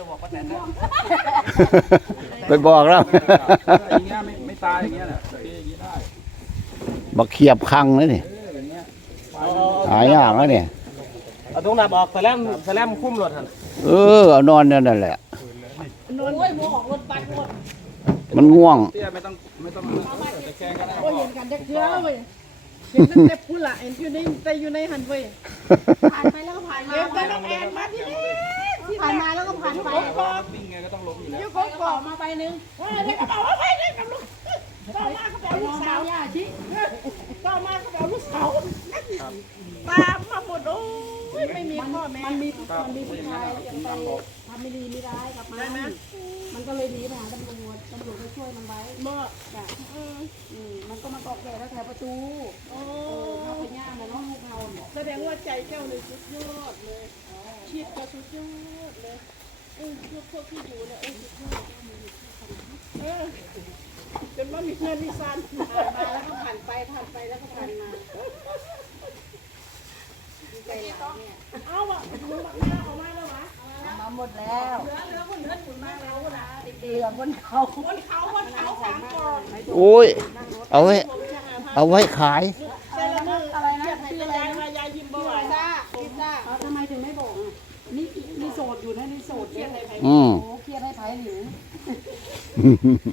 จะบอกป้าแตนนะไปบอกแล้ว อย่างเงี้ยไม่ไม่ตายอย่างเงี้ยน่ะโอเคอย่างงี้ได้บักเขียบคังเลยนี่เอออย่างเงี้ยหายากแล้วเนี่ย เอาตรงหน้าบอกสแลมสแลมคุ้มรถหั่นเออเอานอนนั่นแหละ โอ้ยหมูออกรถบัสหมดมันง่วง เตี้ยไม่ต้องไม่ต้องจะแกงก็ได้ก็เห็นกันจักเทื่อเว้ยเห็นตั้งแต่พุ่นละเห็นอยู่ในแต่อยู่ในหันเว้ยผ่านไปแล้วก็ผ่านมาเห็นแต่น้องแอนมาที่นี่ที่ ผ่านมาแล้วก็ผ่านไปก็วิ่งไงก็ต้องล้มอยู่แล้วยกกอกมาใบหนึ่งว่าได้กระเป๋าว่าไปได้กับลูกก็มาเขาไปเอาลูกสาวย่าชิก็มาเขาไปเอาลูกสาวตามมาหมดโอ้ยไม่มีพ่อแม่มันมีมันมีผู้ชายยังไปทำไม่ดีไม่ร้ายกับมันมันก็เลยหนีไปหาตำรวจ ตำรวจก็ช่วยมันไว้เมื่อจ้ะอืมมันก็มาเกาะแก่แล้วแถวประตูโอ้เข้าไปย่ามันน้องลูกเราเนี่ยแสดงว่าใจเจ้าเลยสุดยอดเลยชิดก็สุดยอดเลยเออพวกพวกที่อยู่เนี่ยเออสุดยอดเออจนว่ามีเงินมีซันผ่านมาแล้วก็ผ่านไปผ่านไปแล้วก็ผ่านมา มาเอาไม้แล้ววะมาหมดแล้วเหลือเหลือคนเหลือคุณมาแล้วนะเดือบนเขาบนเขาบนเขาสามกองโอ้ย เอาไว้ เอาไว้ขายอะไรนะชื่ออะไรนะยายยิ้มบ่อยซ่าพิซซ่าทำไมถึงไม่บอกนี่นี่โสดอยู่นะนี่โสดเขีเนี่ยยนอะไรไปอืมโอ้เครียดให้ไผ่หรือ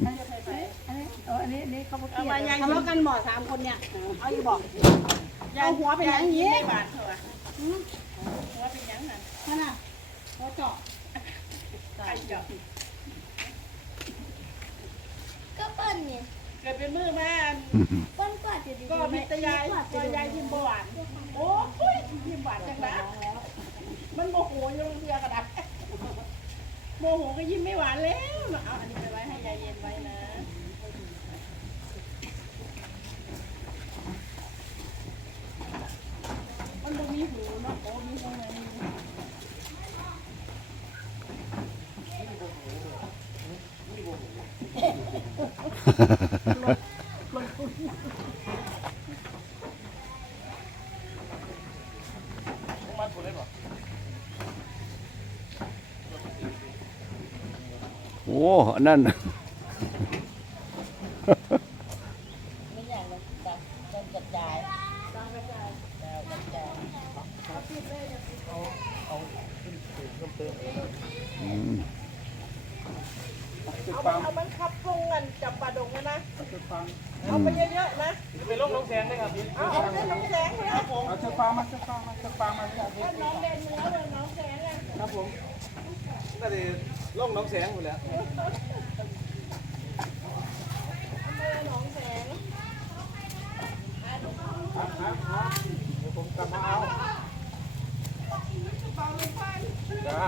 อันนี้อันนี้เอออันนี้เขาเครียมาดยายทะเลาะกันบ่สามคนเนี่ย เอาอยู่บอก เอาหัวเป็นอย่างนี้บาทเถอะหัวเป็นอย่างนั้นนั่นน่ะหัวเจาะไก่เจาะก็เปิ้ลเนี่ยเกิดเป็นมือมาเปิ้ลกวาดอยู่ดีก็มีแต่ยายก็ยายยิ้มบ่หวานโอ้ยยิ้มหวานจังนะมันโมโหยังเพื่อกระดับโมโหก็ยิ้มไม่หวานแล้วเอาอันนี้ไปไว้ให้ยายเย็นไว้นะ มันบ่มีหูเนาะโอ้มีตรงไหนมี โอ้อันนั่น ไม่อย่างนั้นจะจะกระจายกระจายอืมเอาเอามันขับพงกันจับปลาดง นะ เอาไปเยอะๆนะไปลงน้องแสงได้ครับพี่เอาเอาเส้นน้ำแสงนะเอาเชือกฟางมาเชือกฟางมาเชือกฟางมาเนี่ยถ้าน้องเด่นแล้วเลยน้องแสงอะครับผมน่าจะลงน้องแสงหมดแล้วน้องแสงผมกลับมาเอาจ้า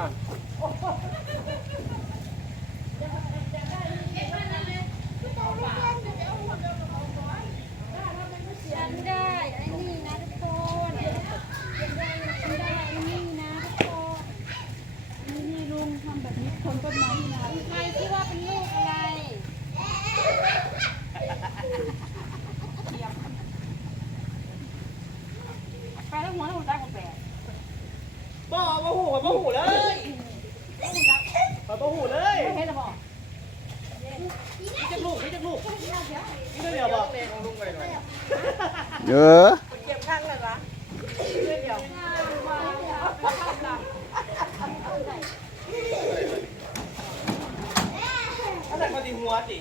ฉันได้ไอ้นี่นะทุกคนฉันได้ฉันได้ไอ้นี่นะทุกคนนี่นี่ลุงทำแบบนี้คนต้นไม้ที่นาใครที่ว่าเป็นลูกอะไร ไปแล้วหัวหัวใจของแสง บ่บ่หูบ่หูเลยบ่บ่หูเลย ไม่เห็นหรอบอก นี่จะลูกนี่จะลูก นี่เดียวบ่ลุงไปหน่อยเออเก็บข้างเลยละเดี๋ยวถ้าแต่คนที่หัวสิ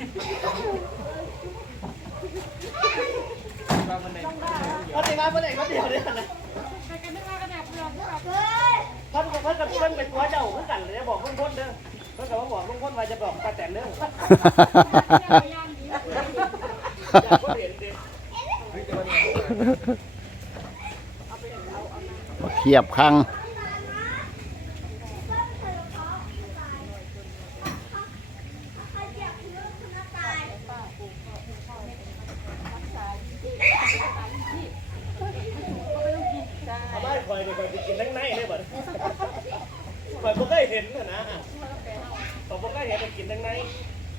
ฟางมันไหนคนที่มาคนไหนก็เดียวเนี่ยนะใครกันนึกว่ากระดาษเปลือกแบบคนกับคนกับเพื่อนเป็นหัวเจ้าเหมือนกันเลยบอกลุงพลเด้อเพิ่นก็มาบอกลุงพลว่าจะบอกป้าแตนเด้อ อยากคนเห็นดิบักเขียบคังเอาบ้านคอยไปคอยไปกินทั้งในเลยบ่คอยบ่เคยเห็นน่ะนะคอยบ่เคยเห็นไปกินทั้งใน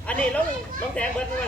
อันนี้น้องน้องแตงเบิดด้ว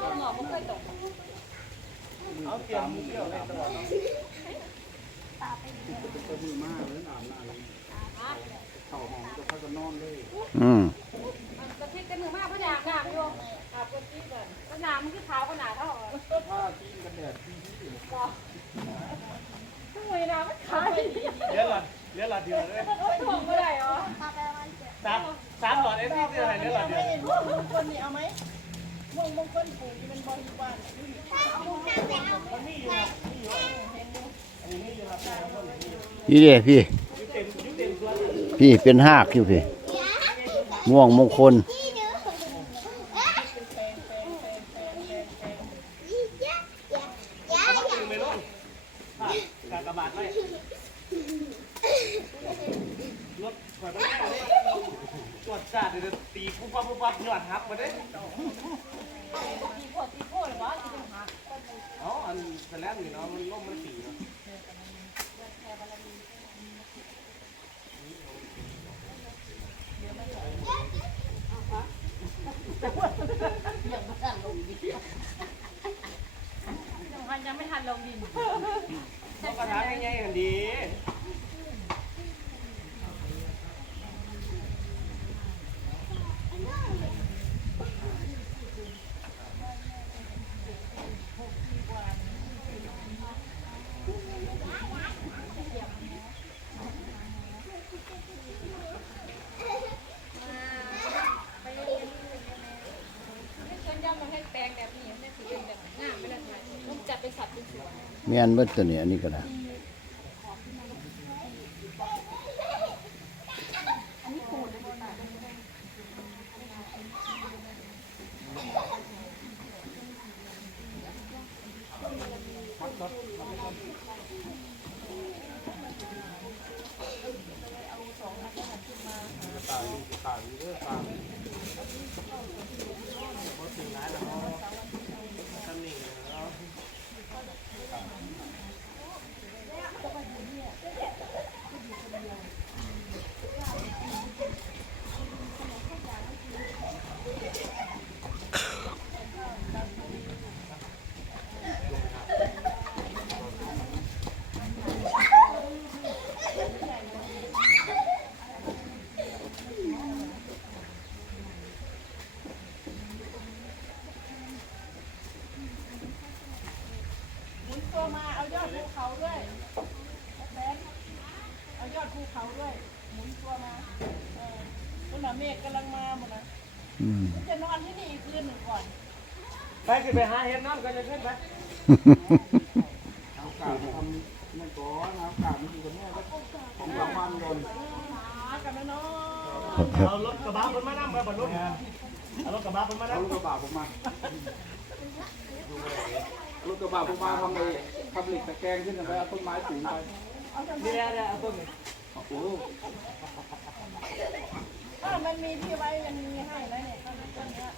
อกมันเคยตกเอาเตรียมเที่ยวเลยตลอดอืมกระทิกกันมือมากเพราะอยากอาบอยู่อาบกระทิกก่อนก็น้ำมันคือขาวขนาดเท่าผ้าตีกันแดดที่ที่ทำไมน้ำมันขาวไปดีเลี้ยหลอดเลี้ยหลอดเดียวเลยโอ้ยถ่วงไม่ได้เหรอสามสามหลอดเอ็นซี่เดียวไหนเลี้ยหลอดเดียวม่วงมงคลนี่เอาไหม ม่วงมงคลปลูกที่เป็นบริวารมันมีอยู่ครับมีอยู่อันนี้มีอยู่ครับพี่เด้พี่เต็มยุเต็มส่วนพี่เป็นหากอยู่พี่ม่วงมงคลตระบาดไว้รถถอยไปแน่เลตรวจจัดเดี๋ยวตีปุ๊บปั๊บปุ๊บปั๊บหยอดฮับมาได้ ตีโคตรตีโคตรเลยวะที่จะหัก อ๋ออัน แสลมนี่เนาะมันล่มมันสีเนาะมันยังไม่ทันลงดินต้องกระทะง่ายๆกันดี ฉันยังมาให้แปลงแบบนี้ไม่ถือเป็นแบบงามไม่ได้ไงต้องจัดเป็นสัตว์เป็นส่ มีอันเบิดตัวนี้อันนี้ก็ได้ ตำหนิเนาะ หมุนตัวมาเอายอดภูเขาด้วยแบนเอายอดภูเขาด้วยหมุนตัวมาเออคุณ น่ะเมฆกำลังมาหมดนะอืม จะนอนที่นี่อีกคืนหนึ่งก่อนไปขึ้นไปหาเห็ดน้ำกันจะขึ้นไปหากันแล้วเนาะเอารถกระบะคนมานั่งมาบนรถเอารถกระบะคนมานั่งรถกระบะผมมารถกระบะผมมาทำไอ้ทำเหล็กตะแกรงขึ้นไปเอาต้นไม้สูงไปนี่แหละเนี่ยเอาต้นนี้โอ้โห ถ้ามันมีที่ไว้ยังมีให้นะเนี่ยต้นต้นเนี้ย